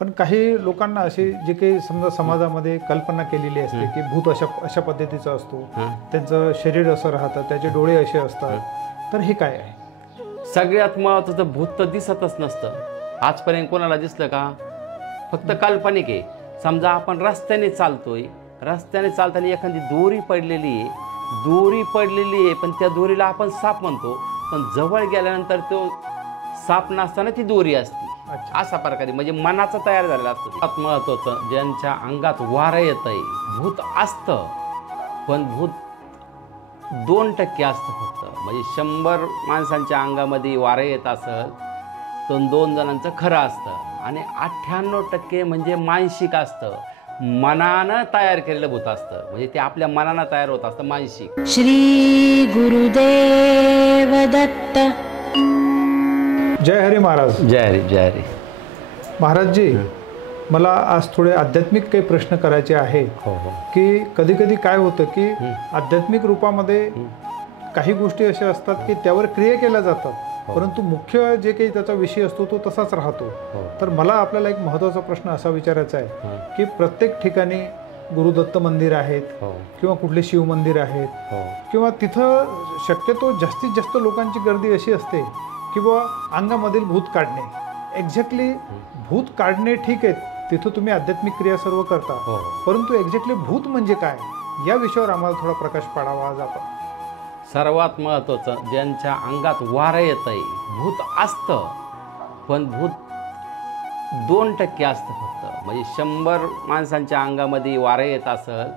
पण काही लोकांना अशी जे काही समजा समाजामध्ये कल्पना केलेली असते की भूत अशा अशा पद्धतीचा असतो, त्यांचं शरीर असं राहतं, त्याचे डोळे असे असतात, तर हे काय आहे? सगळ्यात महत्त्वाचं, भूत तर दिसतच नसतं. आजपर्यंत कोणाला दिसलं का? फक्त काल्पनिक आहे. समजा आपण रस्त्याने चालतोय, रस्त्याने चालताना एखादी दोरी पडलेली आहे, पण त्या दोरीला आपण साप म्हणतो, पण जवळ गेल्यानंतर तो साप नसताना ती दोरी असते. अशा प्रकारे म्हणजे मनाचं तयार झालेलं असतं. सर्वात महत्त्वाचं, ज्यांच्या अंगात वारं येतंय, भूत असतं, पण भूत 2% असतं फक्त. म्हणजे 100 माणसांच्या अंगामध्ये वारं येत असेल तर 2 जणांचं खरं असतं आणि 98% म्हणजे मानसिक असतं, मनानं तयार केलेलं भूत असतं. म्हणजे ते आपल्या मनानं तयार होत असतं, मानसिक. श्री गुरुदेव दत्त. जय हरी महाराज. जय हरी, जय हरी. महाराजजी, मला आज थोडे आध्यात्मिक काही प्रश्न करायचे आहे. की कधी कधी काय होतं की आध्यात्मिक रूपामध्ये काही गोष्टी अशा असतात की त्यावर क्रिया केल्या जातात, परंतु मुख्य जे काही त्याचा विषय असतो तो तसाच राहतो. तर मला आपल्याला एक महत्त्वाचा प्रश्न असा विचारायचा आहे की प्रत्येक ठिकाणी गुरुदत्त मंदिर आहेत किंवा कुठले शिव मंदिर आहेत, किंवा तिथं शक्यतो जास्तीत जास्त लोकांची गर्दी अशी असते की बुवा अंगामधील भूत काढणे. एक्झॅक्टली भूत काढणे ठीक आहे, तिथं तुम्ही आध्यात्मिक क्रिया सर्व करता, परंतु एक्झॅक्टली भूत म्हणजे काय, या विषयावर आम्हाला थोडा प्रकाश पाडावा आज आपण. सर्वात महत्त्वाचं, ज्यांच्या अंगात वारं येतंय, भूत असतं, पण भूत 2% असतं फक्त. म्हणजे 100 माणसांच्या अंगामध्ये वारं येत असेल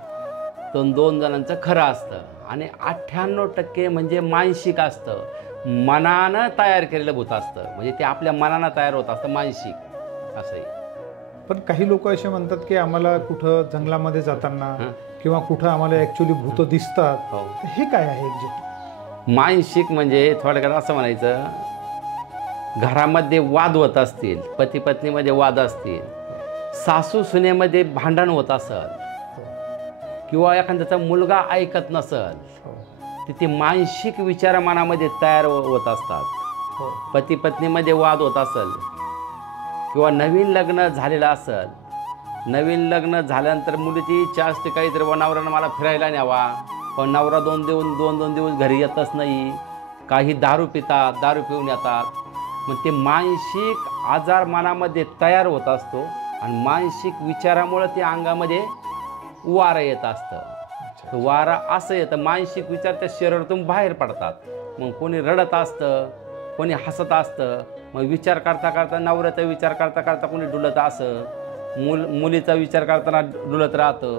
तर 2 जणांचं खरं असतं आणि 98% म्हणजे मानसिक असतं, मनानं तयार केलेलं भूत असतं. म्हणजे ते आपल्या मनानं तयार होत असतं, मानसिक असंही. पण काही लोक असे म्हणतात की आम्हाला कुठं जंगलामध्ये जाताना किंवा कुठं आम्हाला ॲक्च्युली भूत दिसतात, हे काय आहे एक्झॅक्ट? मानसिक म्हणजे थोडक्यात असं म्हणायचं, घरामध्ये वाद होत असतील, पती पत्नीमध्ये वाद असतील, सासू सुनेमध्ये भांडण होत असेल, किंवा एखाद्याचा मुलगा ऐकत नसेल, तर ते मानसिक विचार मनामध्ये तयार होत असतात. पती पत्नीमध्ये वाद होत असेल किंवा नवीन लग्न झालेलं असेल, नवीन लग्न झाल्यानंतर मुलीची इच्छा असते काहीतरी, नवऱ्यानं मला फिरायला न्यावा, पण नवरा 2 दिवस घरी येतच नाही, काही दारू पितात, दारू पिऊन येतात. मग ते मानसिक आजार मनामध्ये तयार होत असतो आणि मानसिक विचारामुळे ते अंगामध्ये वारं येत असतं. वारं असं येतं, मानसिक विचार त्या शरीरातून बाहेर पडतात. मग कोणी रडत असतं, कोणी हसत असतं, मग विचार करता करता, नवऱ्याचा विचार करता करता कोणी डुलत असं, मुलीचा विचार करताना डुलत राहतं,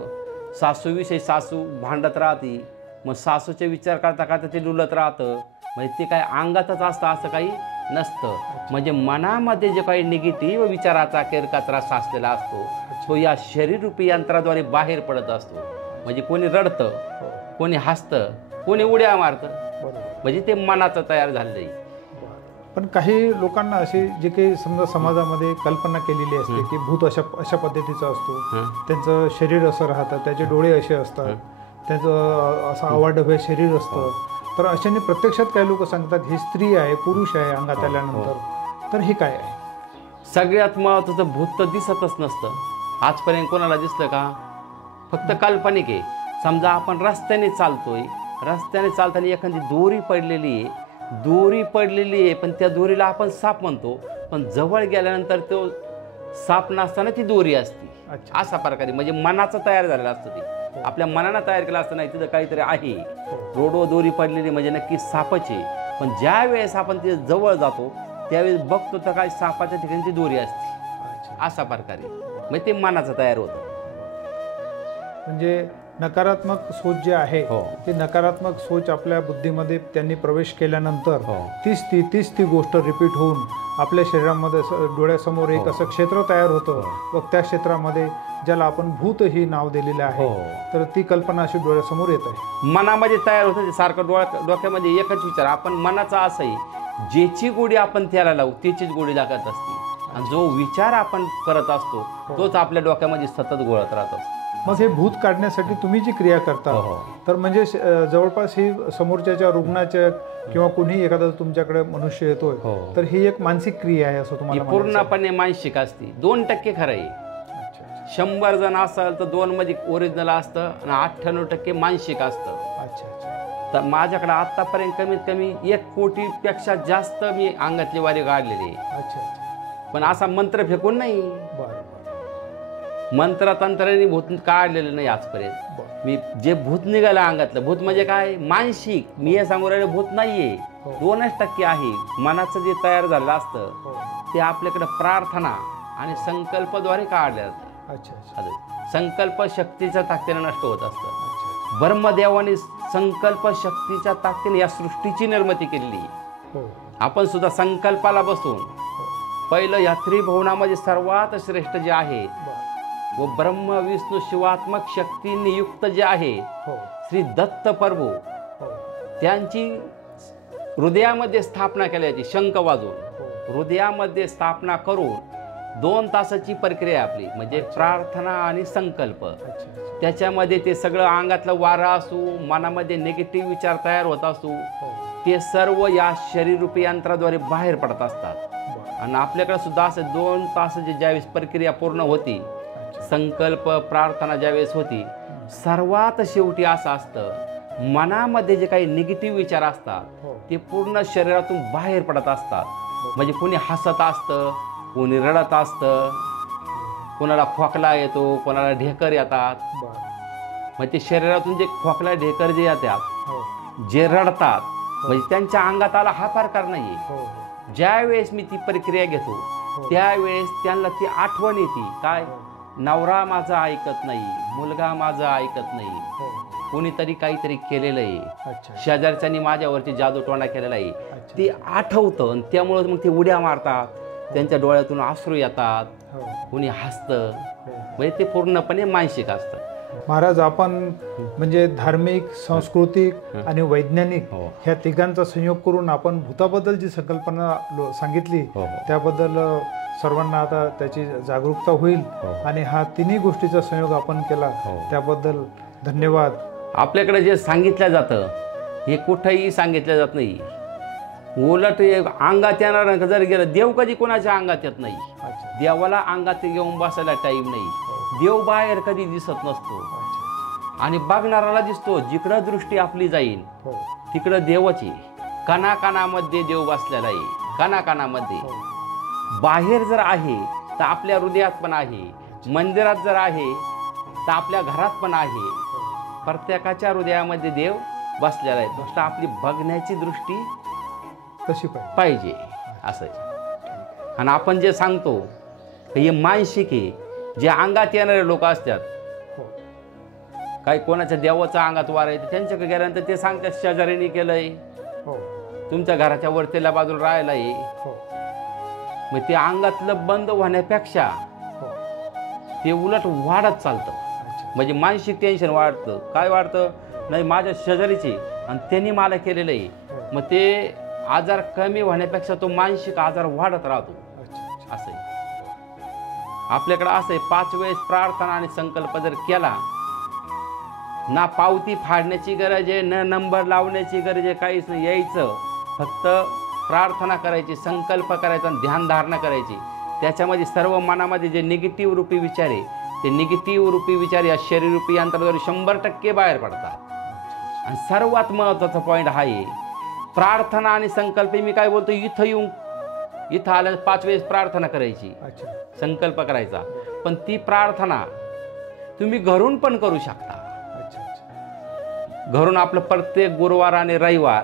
सासूविषयी सासू भांडत राहते, मग सासूचे विचार करता करता ते डुलत राहतं. म्हणजे ते काय अंगातच असतं असं काही नसतं. म्हणजे मनामध्ये जे काही निगेटिव्ह विचाराचा केरकचरा साचलेला असतो तो या शरीररूपी यंत्राद्वारे बाहेर पडत असतो. म्हणजे कोणी रडतं, कोणी हसतं, कोणी उड्या मारतं, म्हणजे ते मनाचं तयार झालेलं आहे. पण काही लोकांना अशी जे काही समजा समाजामध्ये कल्पना केलेली असते की भूत अशा अशा पद्धतीचा असतो, त्यांचं शरीर असं राहतं, त्याचे डोळे असे असतात, त्यांचं असं आवाढव्य शरीर असतं, तर अशाने प्रत्यक्षात काही लोक सांगतात ही स्त्री आहे, पुरुष आहे अंगात आल्यानंतर, तर हे काय आहे? सगळ्यात महत्त्वाचं, भूत तर दिसतच नसतं. आजपर्यंत कोणाला दिसलं का? फक्त काल्पनिक आहे. समजा आपण रस्त्याने चालतोय, रस्त्याने चालताना एखादी दोरी पडलेली आहे, पण त्या दोरीला आपण साप म्हणतो, पण जवळ गेल्यानंतर तो साप नसताना ती दोरी असते. अशा प्रकारे म्हणजे मनाचं तयार झालेलं असतं, ते आपल्या मनानं तयार केलं असतं. नाही तिथं काहीतरी आहे, रोडवर दोरी पडलेली म्हणजे नक्की सापच आहे, पण ज्या वेळेस आपण ते जवळ जातो त्यावेळेस बघतो तर काही सापाच्या ठिकाणी ती दोरी असते. अशा प्रकारे म्हणजे ते मनाचं तयार होतं. म्हणजे नकारात्मक सोच जे आहे ते नकारात्मक सोच आपल्या बुद्धीमध्ये त्यांनी प्रवेश केल्यानंतर तीच ती गोष्ट रिपीट होऊन आपल्या शरीरामध्ये डोळ्यासमोर एक असं क्षेत्र तयार होतं. व त्या क्षेत्रामध्ये ज्याला आपण भूत ही नाव दिलेलं आहे, तर ती कल्पना अशी डोळ्यासमोर येत आहे, मनामध्ये तयार होतं. सारखं डोक्यामध्ये एकच विचार, आपण मनाचा असंही ज्याची गोडी आपण त्याला लावू त्याचीच गोडी लागत असते, आणि जो विचार आपण करत असतो तोच आपल्या डोक्यामध्ये सतत घोळत राहत असतो. मग हे भूत काढण्यासाठी तुम्ही जी क्रिया करता हो. तर म्हणजे जवळपास ही समोरच्या रुग्णाच्या किंवा कुणी एखादा तुमच्याकडे मनुष्य येतोय हो. तर ही एक मानसिक क्रिया आहे असं ही तुम्हाला म्हणायचं आहे? पूर्णपणे मानसिक असते. 2% खरं आहे. अच्छा, अच्छा, 100 जण असाल तर 2 मध्ये ओरिजिनल असतं आणि 98% मानसिक असतं. अच्छा अच्छा तर माझ्याकडे आतापर्यंत कमीत कमी 1 कोटीपेक्षा जास्त मी अंगातली वारी काढलेली आहे. अच्छा अच्छा पण असा मंत्र फेकून नाही, बरं बरं मंत्रतंत्राने भूत काढलेलं नाही आजपर्यंत. बरं मी जे भूत निघालं अंगातलं, भूत म्हणजे काय, मानसिक. मी हे सांगू राहिले भूत नाहीये, हो. 2% आहे. मनाचं जे तयार झालेलं असतं हो ते आपल्याकडे प्रार्थना आणि संकल्पद्वारे काढले जातं. अच्छा अच्छा आता संकल्प शक्तीच्या ताकदीने नष्ट होत असतं. अच्छा ब्रह्मदेवाने संकल्प शक्तीच्या ताकदीने या सृष्टीची निर्मिती केलेली आहे. हो आपण सुद्धा संकल्पाला बसून पहिलं या त्रिभुवनामध्ये सर्वात श्रेष्ठ जे आहे बरं व ब्रह्म विष्णू शिवात्मक शक्तीने युक्त जे आहे हो श्री दत्त प्रभू, हो त्यांची हृदयामध्ये स्थापना केली जाते. शंख वाजवून हो हृदयामध्ये स्थापना करून 2 तासाची प्रक्रिया आहे आपली, म्हणजे प्रार्थना आणि संकल्प. अच्छा अच्छा त्याच्यामध्ये ते सगळं अंगातलं वारा असू, मनामध्ये निगेटिव्ह विचार तयार होत असू, हो ते सर्व या शरीररूपी यंत्राद्वारे बाहेर पडत असतात. बरं आणि आपल्याकडे सुद्धा असं 2 तासाची ज्यावेळेस प्रक्रिया पूर्ण होती, अच्छा संकल्प प्रार्थना ज्यावेळेस होती, सर्वात शेवटी असं असतं मनामध्ये जे काही निगेटिव्ह विचार असतात हो ते पूर्ण शरीरातून बाहेर पडत असतात. म्हणजे कोणी हसत असतं, कोणी रडत असतं, कोणाला खोकला येतो, कोणाला ढेकर येतात. बरं मग ते शरीरातून जे खोकला ढेकर जे येतात, हो जे रडतात, म्हणजे त्यांच्या अंगात आला हा प्रकार नाही. हो हो ज्यावेळेस मी ती प्रक्रिया घेतो त्यावेळेस त्यांना ती आठवण येते, काय, नवरा माझा ऐकत नाही, मुलगा माझा ऐकत नाही, हो कोणीतरी काहीतरी केलेलं आहे, अच्छा शेजारच्यांनी माझ्यावरती जादूटोणा केलेला आहे, अच्छा ते आठवतं. आणि त्यामुळं मग ते उड्या मारतात, त्यांच्या डोळ्यातून अश्रू येतात, हो कोणी हसतं. हो म्हणजे ते पूर्णपणे मानसिक असतं. महाराज, आपण म्हणजे धार्मिक, सांस्कृतिक आणि वैज्ञानिक हो. ह्या तिघांचा संयोग करून आपण भूताबद्दल जी संकल्पना सांगितली हो, हो. त्याबद्दल सर्वांना आता त्याची जागरूकता होईल. हो. आणि हा तिन्ही गोष्टीचा संयोग आपण केला हो. त्याबद्दल धन्यवाद. आपल्याकडे जे सांगितलं जातं हे कुठंही सांगितलं जात नाही. उलट अंगात येणार जर गेलं, देव कधी कोणाच्या अंगात येत नाही. अच्छा देवाला अंगात घेऊन बसायला टाईम नाही. देव बाहेर कधी दिसत नसतो अच्छा आणि बघणाराला दिसतो. जिकडं दृष्टी आपली जाईल हो तिकडं देवाची कणाकणामध्ये देव बसलेला आहे. कणाकणामध्ये हो बाहेर जर आहे तर आपल्या हृदयात पण आहे, मंदिरात जर आहे तर आपल्या घरात पण आहे. प्रत्येकाच्या हृदयामध्ये देव बसलेला आहे. फक्त आपली बघण्याची दृष्टी तशी पाहिजे. पाहिजे असं. आणि आपण जे सांगतो हे मानसिक आहे. जे अंगात येणारे लोक असतात, हो काही कोणाच्या देवाचं अंगात वार आहे, त्यांच्याकडे गेल्यानंतर ते सांगतात शेजाऱ्यांनी केलंय, हो तुमच्या घराच्या वरतीला बाजूला राहायला आहे. हो मग ते अंगातलं बंद होण्यापेक्षा हो ते उलट वाढत चालतं. अच्छा म्हणजे मानसिक टेन्शन वाढतं. काय वाढतं, नाही माझ्या शेजारीचे आणि त्यांनी मला केलेलं आहे, मग ते आजार कमी होण्यापेक्षा तो मानसिक आजार वाढत राहतो. अच्छा असं आहे. आपल्याकडं असं आहे, 5 वेळेस प्रार्थना आणि संकल्प जर केला ना, पावती फाडण्याची गरज आहे, न नंबर लावण्याची गरज आहे, काहीच नाही. यायचं फक्त प्रार्थना करायची, संकल्प करायचा आणि ध्यानधारणा करायची. त्याच्यामध्ये सर्व मनामध्ये जे निगेटिव्ह रूपी विचार आहे ते निगेटिव्ह रूपी विचार या शरीररूपी यंत्राद्वारे 100% बाहेर पडतात. आणि सर्वात महत्त्वाचा पॉईंट हा आहे, प्रार्थना आणि संकल्प. मी काय बोलतो, इथं आलं 5 वेळेस प्रार्थना करायची, अच्छा संकल्प करायचा, पण ती प्रार्थना तुम्ही घरून पण करू शकता. अच्छा अच्छा घरून आपलं प्रत्येक गुरुवार आणि रविवार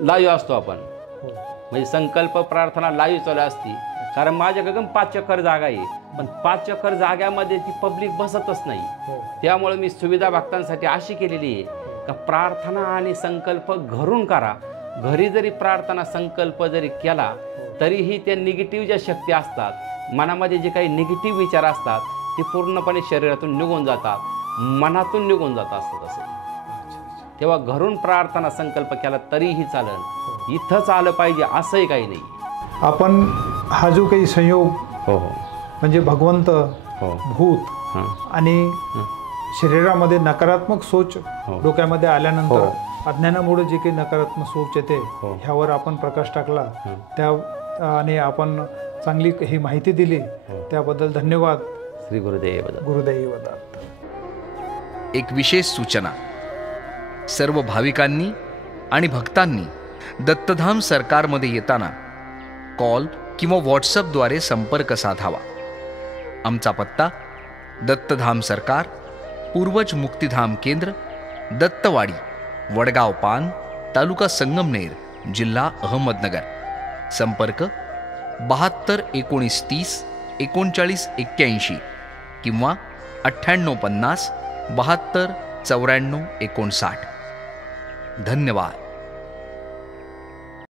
लाईव्ह असतो आपण. हो म्हणजे संकल्प प्रार्थना लाईव्ह चालू असती. कारण माझ्याकडे 5 चक्कर जागा आहे, पण 5 चक्कर जाग्यामध्ये ती पब्लिक बसतच नाही. हो त्यामुळे मी सुविधा भक्तांसाठी अशी केलेली आहे का प्रार्थना आणि संकल्प घरून करा. घरी जरी प्रार्थना संकल्प जरी केला तरीही त्या निगेटिव्ह ज्या शक्ती असतात, मनामध्ये जे काही निगेटिव्ह विचार असतात ते पूर्णपणे शरीरातून निघून जातात, मनातून निघून जात असतात. असं तेव्हा घरून प्रार्थना संकल्प केला तरीही चालेल. इथंच आलं पाहिजे असंही काही नाही. आपण हा जो काही संयोग हो म्हणजे भगवंत हो. भूत हां. आणि शरीरामध्ये नकारात्मक सोच हो. डोक्यामध्ये आल्यानंतर हो. अज्ञानामुळे जे काही नकारात्मक सोच येते हो. ह्यावर आपण प्रकाश टाकला हं. त्या आणि आपण चांगली ही माहिती दिली त्याबद्दल धन्यवाद. श्री गुरुदेव दत्त. गुरुदेव दत्त. एक विशेष सूचना. सर्व भाविकांनी आणि भक्तांनी दत्तधाम सरकारमध्ये येताना कॉल किंवा व्हॉट्सअपद्वारे संपर्क साधावा. आमचा पत्ता दत्तधाम सरकार, पूर्वज मुक्तिधाम केंद्र, दत्तवाडी, वडगाव पान, तालुका संगमनेर, जिल्हा अहमदनगर. संपर्क 72 19 30 39 81 किंवा 98 50 72 94 59. धन्यवाद.